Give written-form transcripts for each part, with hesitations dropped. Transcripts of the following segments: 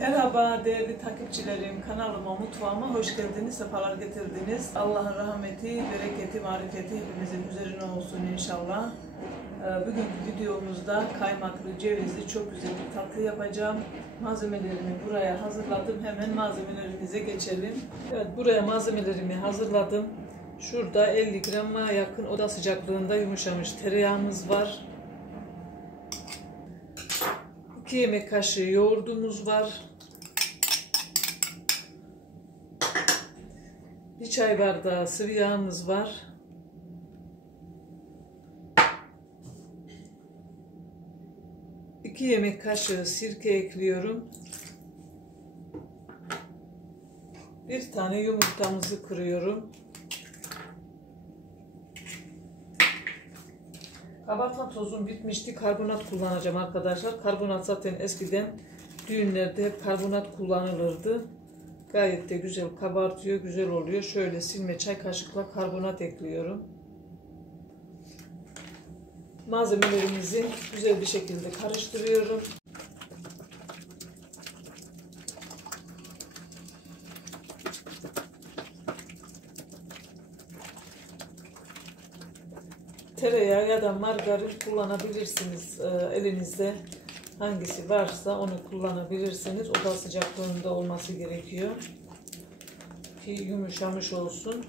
Merhaba değerli takipçilerim, kanalıma, mutfağıma hoş geldiniz, sefalar getirdiniz. Allah'ın rahmeti, bereketi, marifeti hepimizin üzerine olsun inşallah. Bugünkü videomuzda kaymaklı, cevizli çok güzel bir tatlı yapacağım. Malzemelerimi buraya hazırladım. Hemen malzemelerimize geçelim. Evet, buraya malzemelerimi hazırladım. Şurada 50 grama yakın oda sıcaklığında yumuşamış tereyağımız var. 2 yemek kaşığı yoğurdumuz var. 1 çay bardağı sıvı yağımız var. İki yemek kaşığı sirke ekliyorum. Bir tane yumurtamızı kırıyorum. Kabartma tozum bitmişti. Karbonat kullanacağım arkadaşlar. Karbonat zaten eskiden düğünlerde hep karbonat kullanılırdı. Gayet de güzel kabartıyor, güzel oluyor. Şöyle silme çay kaşıkla karbonat ekliyorum. Malzemelerimizi güzel bir şekilde karıştırıyorum. Tereyağı ya da margarin kullanabilirsiniz. Elinizde hangisi varsa onu kullanabilirsiniz. Oda sıcaklığında olması gerekiyor ki yumuşamış olsun.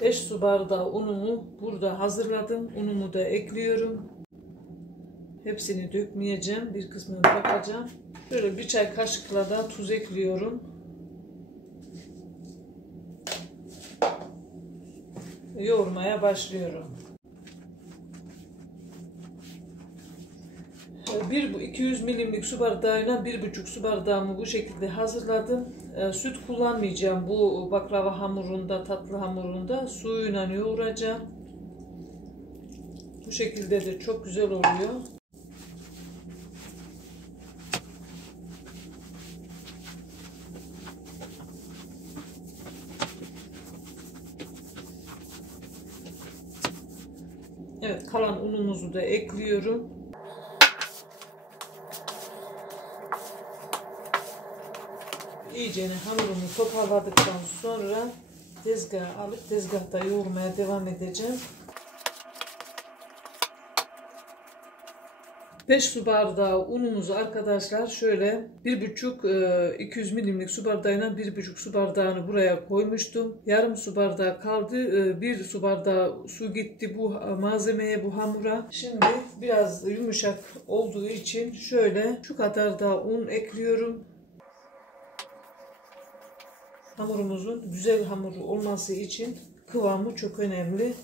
Beş su bardağı unumu burada hazırladım. Unumu da ekliyorum. Hepsini dökmeyeceğim. Bir kısmını bırakacağım. Böyle 1 çay kaşıkla da tuz ekliyorum. Yoğurmaya başlıyorum. 200 milimlik su bardağına 1,5 su bardağımı bu şekilde hazırladım. Süt kullanmayacağım bu baklava hamurunda, tatlı hamurunda. Suyuyla yoğuracağım. Bu şekilde de çok güzel oluyor. Evet, kalan unumuzu da ekliyorum. İyice hamurumu toparladıktan sonra tezgaha alıp tezgahta yoğurmaya devam edeceğim. 5 su bardağı unumuzu arkadaşlar şöyle 200 milimlik su bardağına 1,5 su bardağını buraya koymuştum. Yarım su bardağı kaldı. 1 su bardağı su gitti bu malzemeye, bu hamura. Şimdi biraz yumuşak olduğu için şöyle şu kadar da un ekliyorum. Hamurumuzun güzel hamuru olması için kıvamı çok önemli.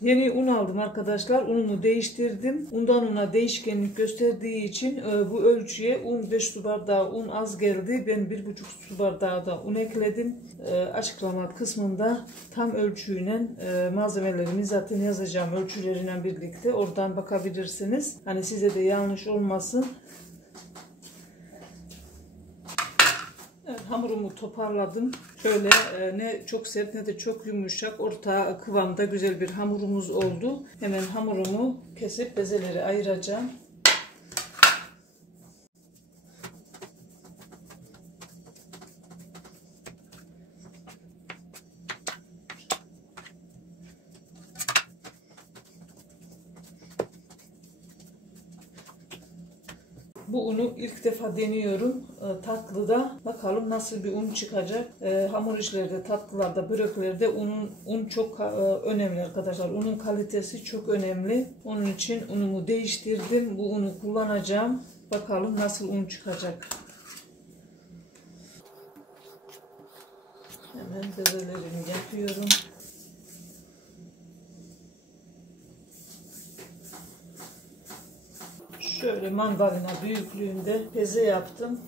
Yeni un aldım arkadaşlar. Unumu değiştirdim. Undan una değişkenlik gösterdiği için bu ölçüye 5 su bardağı un az geldi. Ben 1,5 su bardağı da un ekledim. Açıklama kısmında tam ölçüyle malzemelerimi zaten yazacağım ölçüleriyle birlikte. Oradan bakabilirsiniz. Hani size de yanlış olmasın. Evet, hamurumu toparladım. Şöyle ne çok sert ne de çok yumuşak, orta kıvamda güzel bir hamurumuz oldu. Hemen hamurumu kesip bezeleri ayıracağım. Bu unu ilk defa deniyorum tatlıda. Bakalım nasıl bir un çıkacak. Hamur işlerde, tatlılarda, böreklerde un çok önemli arkadaşlar. Unun kalitesi çok önemli. Onun için unumu değiştirdim. Bu unu kullanacağım. Bakalım nasıl un çıkacak. Hemen bezelerimi yapıyorum. Şöyle mandalina büyüklüğünde beze yaptım.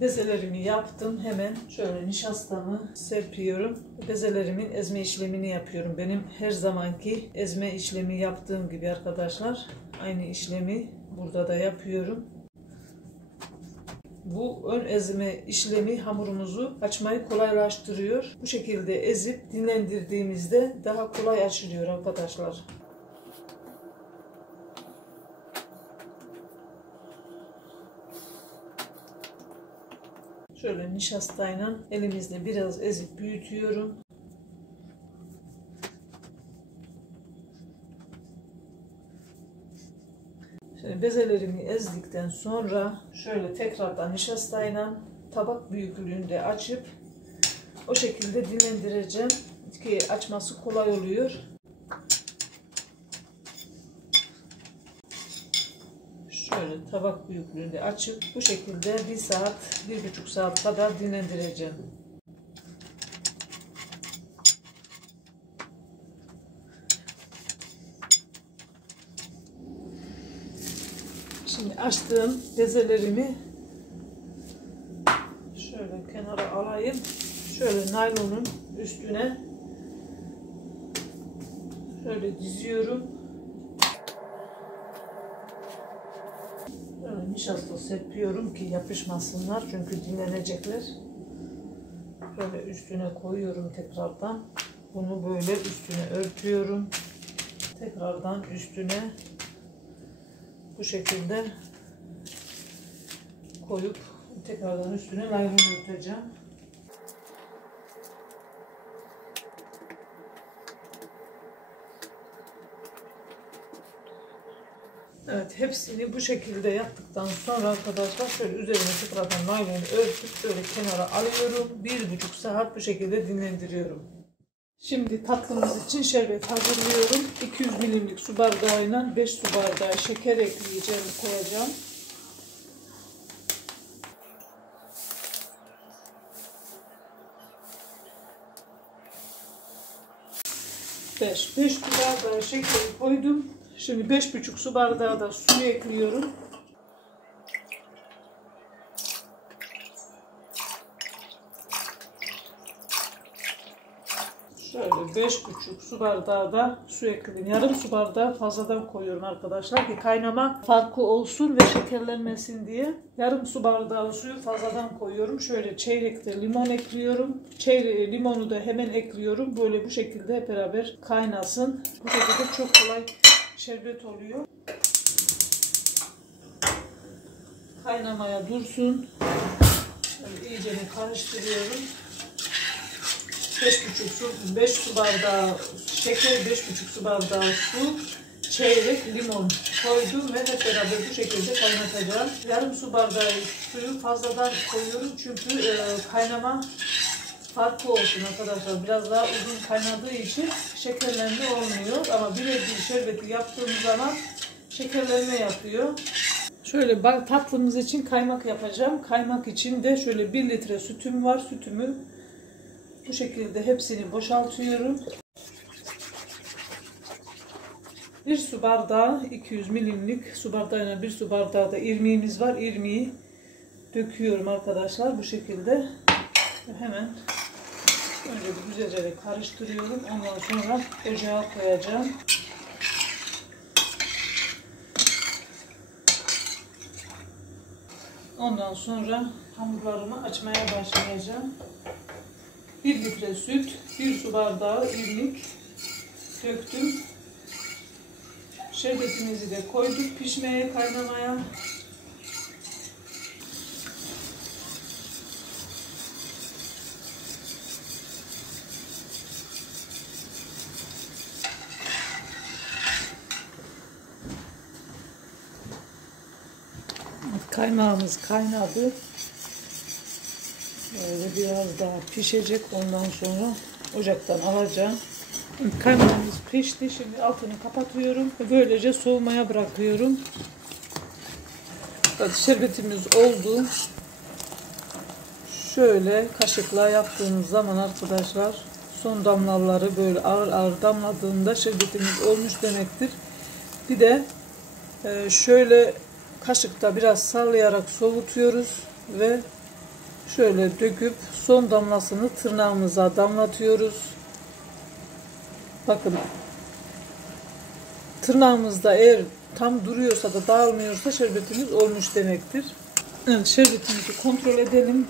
Bezelerimi yaptım. Hemen şöyle nişastamı serpiyorum. Bezelerimin ezme işlemini yapıyorum. Benim her zamanki ezme işlemi yaptığım gibi arkadaşlar. Aynı işlemi burada da yapıyorum. Bu ön ezme işlemi hamurumuzu açmayı kolaylaştırıyor. Bu şekilde ezip dinlendirdiğimizde daha kolay açılıyor arkadaşlar. Şöyle nişastayla elimizle biraz ezip büyütüyorum. Şimdi bezelerimi ezdikten sonra şöyle tekrardan nişastayla tabak büyüklüğünde açıp o şekilde dinlendireceğim ki açması kolay oluyor. Şöyle tabak büyüklüğünde açıp bu şekilde 1 saat, 1,5 saat kadar dinlendireceğim. Şimdi açtığım bezelerimi şöyle kenara alayım. Şöyle naylonun üstüne şöyle diziyorum. Böyle nişasta serpiyorum ki yapışmasınlar çünkü dinlenecekler. Böyle üstüne koyuyorum tekrardan. Bunu böyle üstüne örtüyorum. Tekrardan üstüne bu şekilde koyup tekrardan üstüne naylon örteceğim. Evet, hepsini bu şekilde yaptıktan sonra arkadaşlar şöyle üzerine tekrardan naylonu örtüp böyle kenara alıyorum. 1,5 saat bu şekilde dinlendiriyorum. Şimdi tatlımız için şerbet hazırlıyorum. 200 milimlik su bardağıyla 5 su bardağı şeker ekleyeceğim, koyacağım. Beş su bardağı şekeri koydum. Şimdi 5,5 su bardağı da suyu ekliyorum. Şöyle 5,5 su bardağı da su ekledim. Yarım su bardağı fazladan koyuyorum arkadaşlar ki kaynama farkı olsun ve şekerlenmesin diye. Yarım su bardağı suyu fazladan koyuyorum. Şöyle çeyrekte limon ekliyorum. Limonu da hemen ekliyorum. Böyle bu şekilde hep beraber kaynasın. Bu şekilde çok kolay şerbet oluyor. Kaynamaya dursun. Böyle iyice karıştırıyorum. 5 su bardağı şeker, 5,5 su bardağı su, çeyrek limon koydum ve hep beraber bu şekilde kaynatacağım. Yarım su bardağı suyu fazladan koyuyorum çünkü kaynama farkı olsun arkadaşlar. Biraz daha uzun kaynadığı için şekerlenme olmuyor ama birebir şerbeti yaptığımız zaman şekerlenme yapıyor. Şöyle tatlımız için kaymak yapacağım. Kaymak için de şöyle 1 litre sütüm var. Sütümü bu şekilde hepsini boşaltıyorum. 1 su bardağı 200 milimlik su bardağıyla 1 su bardağı da irmiğimiz var. İrmiği döküyorum arkadaşlar bu şekilde. Hemen önce bir güzelce karıştırıyorum. Ondan sonra ocağa koyacağım. Ondan sonra hamurlarımı açmaya başlayacağım. 1 litre süt, 1 su bardağı irmik döktüm. Şerbetimizi de koyduk pişmeye, kaynamaya. Kaymağımız kaynadı. Böyle biraz daha pişecek. Ondan sonra ocaktan alacağım. Kaymağımız pişti. Şimdi altını kapatıyorum. Böylece soğumaya bırakıyorum. Şerbetimiz oldu. Şöyle kaşıkla yaptığımız zaman arkadaşlar son damlaları böyle ağır ağır damladığında şerbetimiz olmuş demektir. Bir de şöyle kaşıkta biraz sallayarak soğutuyoruz ve şöyle döküp son damlasını tırnağımıza damlatıyoruz. Bakın, tırnağımızda eğer tam duruyorsa da dağılmıyorsa şerbetimiz olmuş demektir. Evet, şerbetimizi kontrol edelim.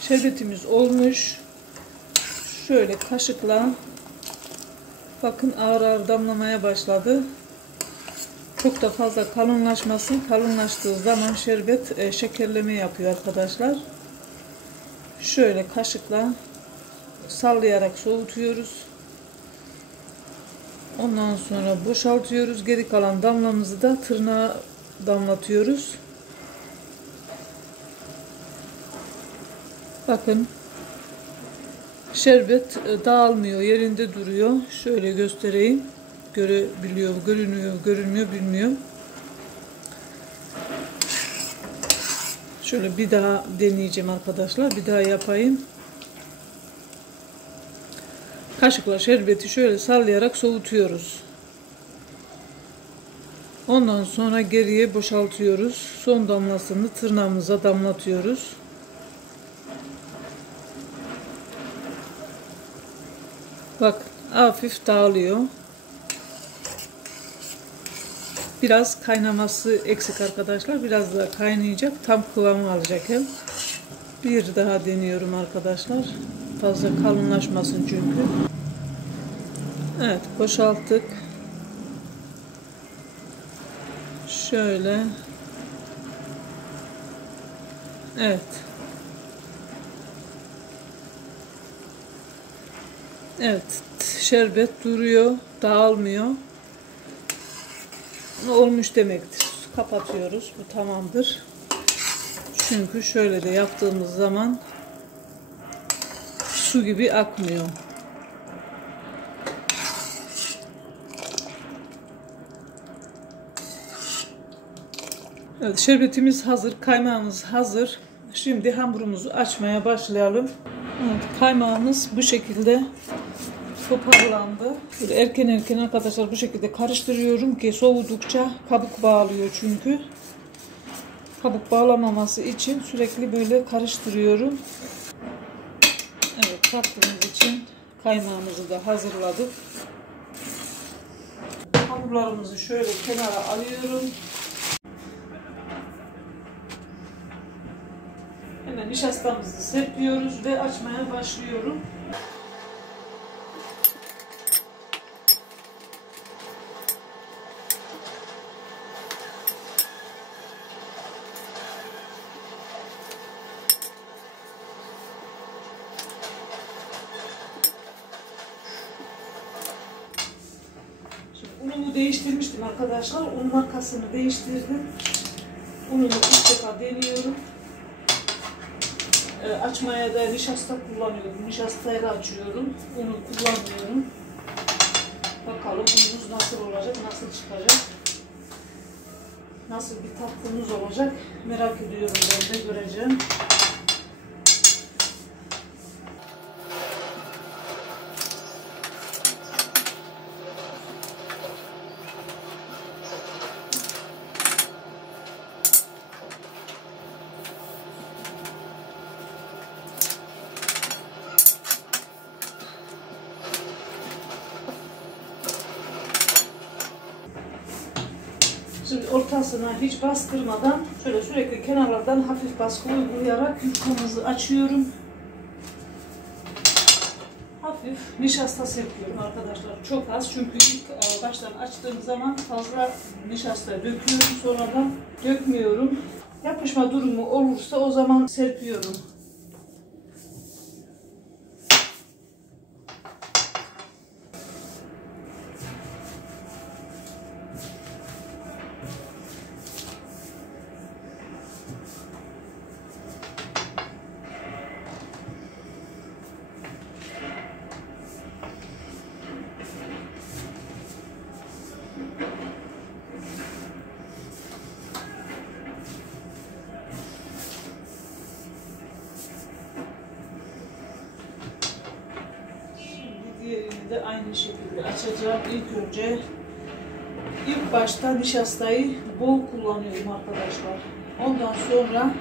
Şerbetimiz olmuş. Şöyle kaşıkla bakın, ağır ağır damlamaya başladı. Çok da fazla kalınlaşmasın. Kalınlaştığı zaman şerbet şekerleme yapıyor arkadaşlar. Şöyle kaşıkla sallayarak soğutuyoruz. Ondan sonra boşaltıyoruz. Geri kalan damlamızı da tırnağa damlatıyoruz. Bakın, şerbet dağılmıyor, yerinde duruyor. Şöyle göstereyim. Görünüyor, bilmiyorum. Şöyle bir daha deneyeceğim arkadaşlar. Bir daha yapayım. Kaşıkla şerbeti şöyle sallayarak soğutuyoruz. Ondan sonra geriye boşaltıyoruz. Son damlasını tırnağımıza damlatıyoruz. Bak, hafif dağılıyor. Biraz kaynaması eksik arkadaşlar. Biraz daha kaynayacak. Tam kıvamı alacak hem. Bir daha deniyorum arkadaşlar. Fazla kalınlaşmasın çünkü. Evet, boşalttık. Şöyle. Evet. Evet, şerbet duruyor, dağılmıyor. Olmuş demektir. Kapatıyoruz. Bu tamamdır. Çünkü şöyle de yaptığımız zaman su gibi akmıyor. Evet, şerbetimiz hazır, kaymağımız hazır. Şimdi hamurumuzu açmaya başlayalım. Evet, kaymağımız bu şekilde toparlandı. Böyle erken arkadaşlar bu şekilde karıştırıyorum ki soğudukça kabuk bağlıyor çünkü. Kabuk bağlamaması için sürekli böyle karıştırıyorum. Evet, tatlımız için kaymağımızı da hazırladık. Hamurlarımızı şöyle kenara alıyorum. Hemen nişastamızı serpiyoruz ve açmaya başlıyorum. Unumu değiştirmiştim arkadaşlar. Un markasını değiştirdim. Unumu ilk defa deniyorum. Açmaya da nişasta kullanıyorum. Nişastayla açıyorum. Unu kullanmıyorum. Bakalım unumuz nasıl olacak, nasıl çıkacak. Nasıl bir tatlımız olacak merak ediyorum, ben de göreceğim. Şimdi ortasına hiç bastırmadan şöyle sürekli kenarlardan hafif baskı uygulayarak yufkamızı açıyorum. Hafif nişasta serpiyorum arkadaşlar. Çok az, çünkü ilk baştan açtığım zaman fazla nişasta döküyorum, sonradan dökmüyorum. Yapışma durumu olursa o zaman serpiyorum. Diğerini de aynı şekilde açacağım. İlk başta nişastayı bol kullanıyorum arkadaşlar. Ondan sonra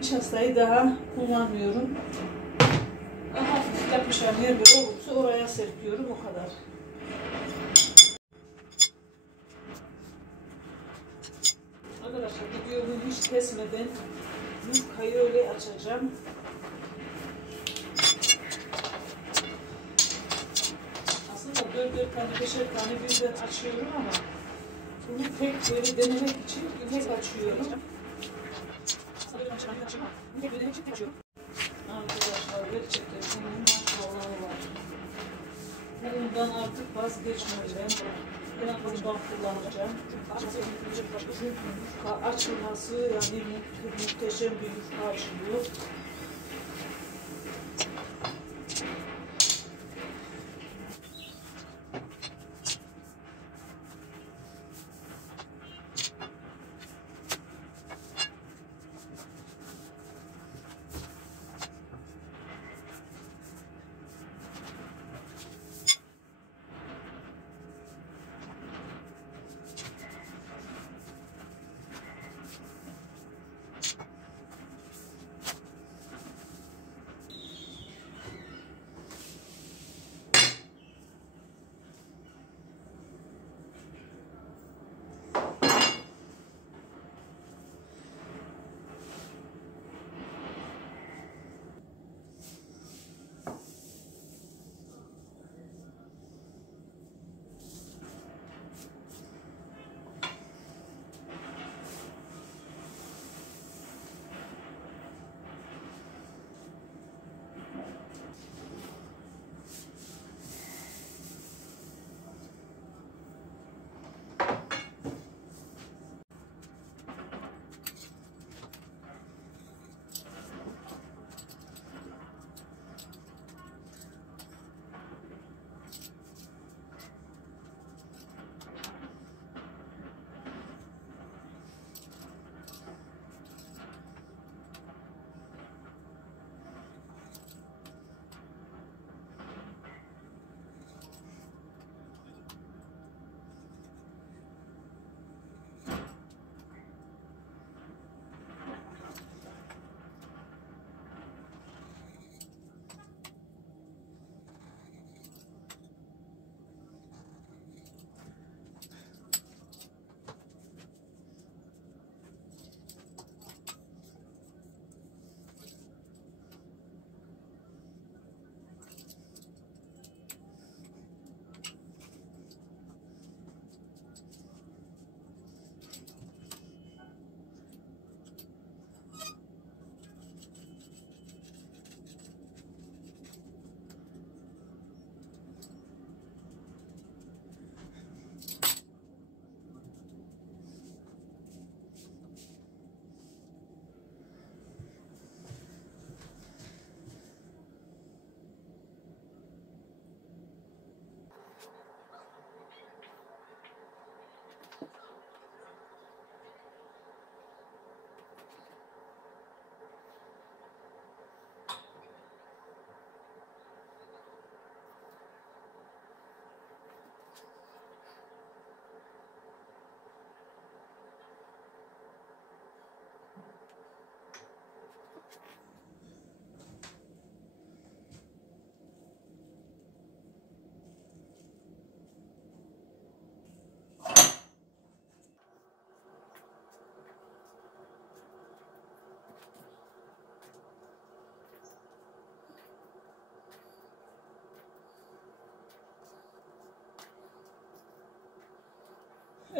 Nişastayı daha kullanmıyorum. Hafif yapışan yerler olursa oraya serpiyorum, o kadar. Arkadaşlar videomu hiç kesmeden yufkayı öyle açacağım. Aslında 4 tane 5'er tane birden açıyorum ama bunu tek böyle denemek için tek açıyorum. Arkadaşlar gerçekten bunun maşallahı var. Bundan artık vazgeçmeyeceğim. Ben bundan kullanacağım. Yufka açılması yani muhteşem bir yufka açılıyor.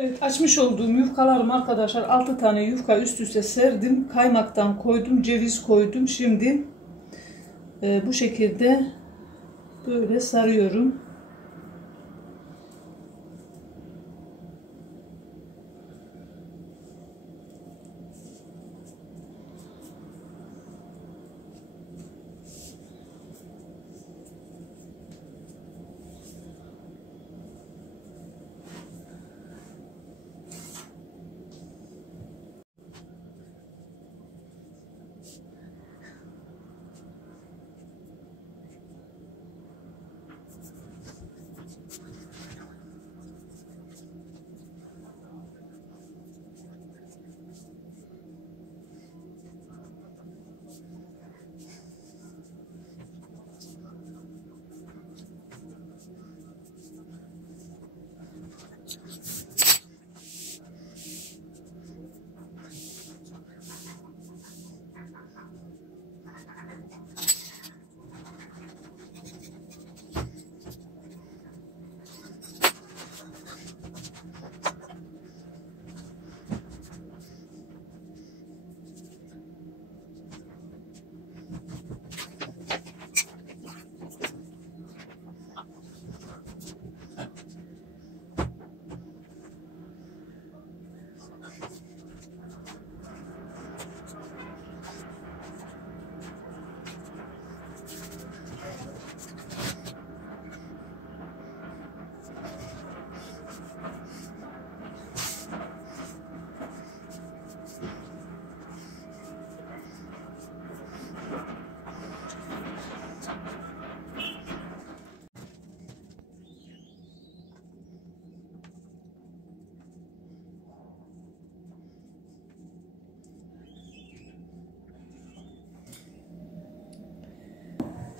Evet, açmış olduğum yufkalarım arkadaşlar, 6 tane yufka üst üste serdim. Kaymaktan koydum, ceviz koydum. Şimdi bu şekilde böyle sarıyorum.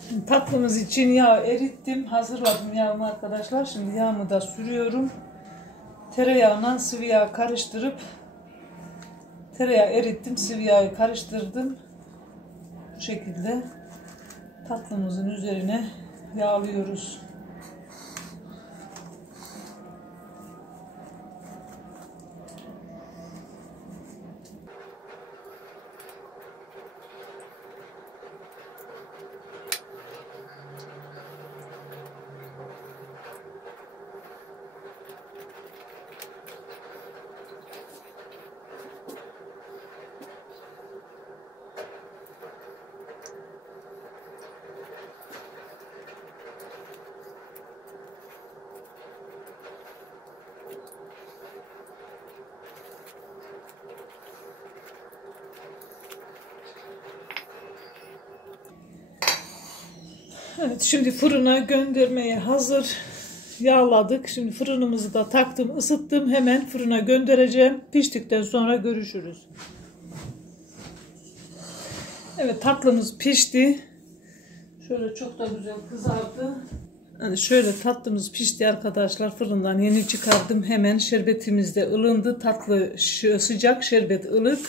Şimdi tatlımız için yağ erittim. Hazırladım yağımı arkadaşlar. Şimdi yağımı da sürüyorum. Tereyağına sıvı yağ karıştırıp tereyağı erittim. Sıvı yağı karıştırdım. Bu şekilde tatlımızın üzerine yağlıyoruz. Evet, şimdi fırına göndermeye hazır. Yağladık. Şimdi fırınımızı da taktım, ısıttım. Hemen fırına göndereceğim. Piştikten sonra görüşürüz. Evet, tatlımız pişti. Şöyle çok da güzel kızardı. Yani şöyle tatlımız pişti arkadaşlar. Fırından yeni çıkardım. Hemen şerbetimiz de ılındı. Tatlı sıcak, şerbet ılık.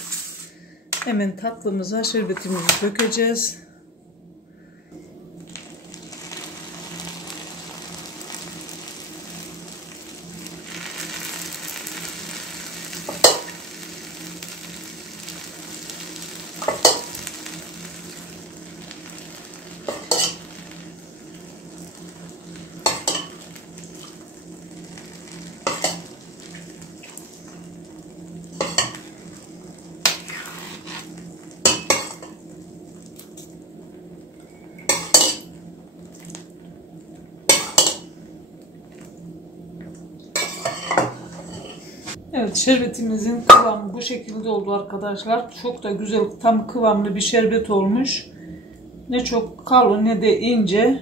Hemen tatlımıza şerbetimizi dökeceğiz. Evet, şerbetimizin kıvamı bu şekilde oldu arkadaşlar. Çok da güzel, tam kıvamlı bir şerbet olmuş. Ne çok kalın ne de ince.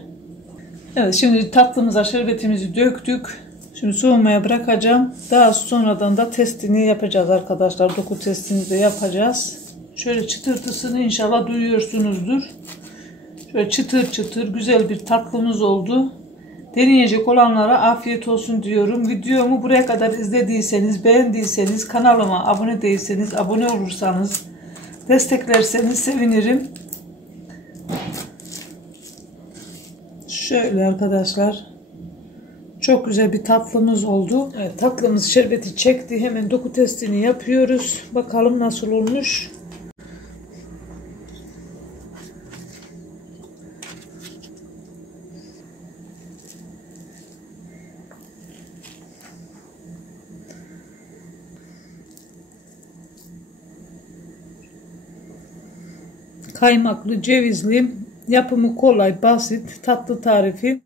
Evet, şimdi tatlımıza şerbetimizi döktük. Şimdi soğumaya bırakacağım. Daha sonradan da testini yapacağız arkadaşlar. Doku testini de yapacağız. Şöyle çıtırtısını inşallah duyuyorsunuzdur. Şöyle çıtır çıtır güzel bir tatlımız oldu. Deneyecek olanlara afiyet olsun diyorum. Videomu buraya kadar izlediyseniz, beğendiyseniz, kanalıma abone değilseniz, abone olursanız, desteklerseniz sevinirim. Şöyle arkadaşlar. Çok güzel bir tatlımız oldu. Evet, tatlımız şerbeti çekti. Hemen doku testini yapıyoruz. Bakalım nasıl olmuş. Kaymaklı, cevizli, yapımı kolay, basit, tatlı tarifi.